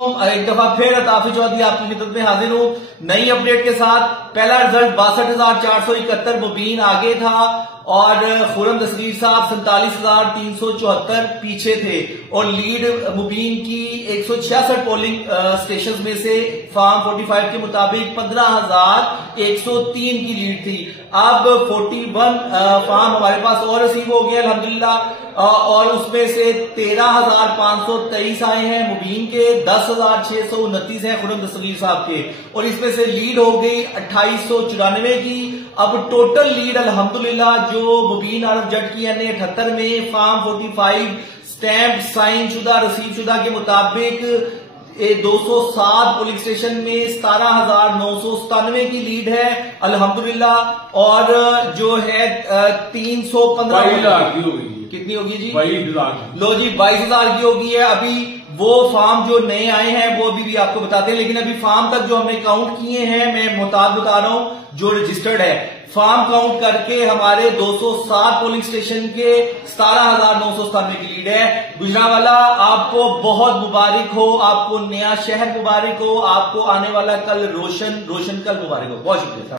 एक दफा फिर अताफी चौधरी आपकी खिदमत में हाजिर हूं नई अपडेट के साथ। पहला रिजल्ट 62,471 मुबीन आगे था और खुरम दस्तगीर साहब 47,374 पीछे थे और लीड मुबीन की 166 पोलिंग स्टेशन में से फार्म 45 के मुताबिक 15,103 की लीड थी। अब 41 फार्म हमारे पास और रिसीव हो गए अल्हम्दुलिल्लाह और उसमें से 13,523 आए हैं मुबीन के, 10,629 हैं खुरम दस्तगीर साहब के और इसमें से लीड हो गई 2894 की। अब टोटल लीड अल्हम्दुलिल्लाह जो मुबीन आरफ जट की यानी 78 में फार्म 45 स्टैम्प साइन शुदा रिसीव शुदा के मुताबिक 207 पोलिंग स्टेशन में 17,997 की लीड है अल्हम्दुलिल्लाह और जो है 315 कितनी होगी जी 22 लाख लो जी 22,000 की होगी है। अभी वो फार्म जो नए आए हैं वो अभी भी आपको बताते हैं, लेकिन अभी फार्म तक जो हमने काउंट किए हैं मैं मुताद बता रहा हूं जो रजिस्टर्ड है। फार्म काउंट करके हमारे 207 पोलिंग स्टेशन के 17,997 की लीड है। गुजरांवाला आपको बहुत मुबारक हो, आपको नया शहर मुबारक हो, आपको आने वाला कल रोशन कल मुबारक हो। बहुत शुक्रिया।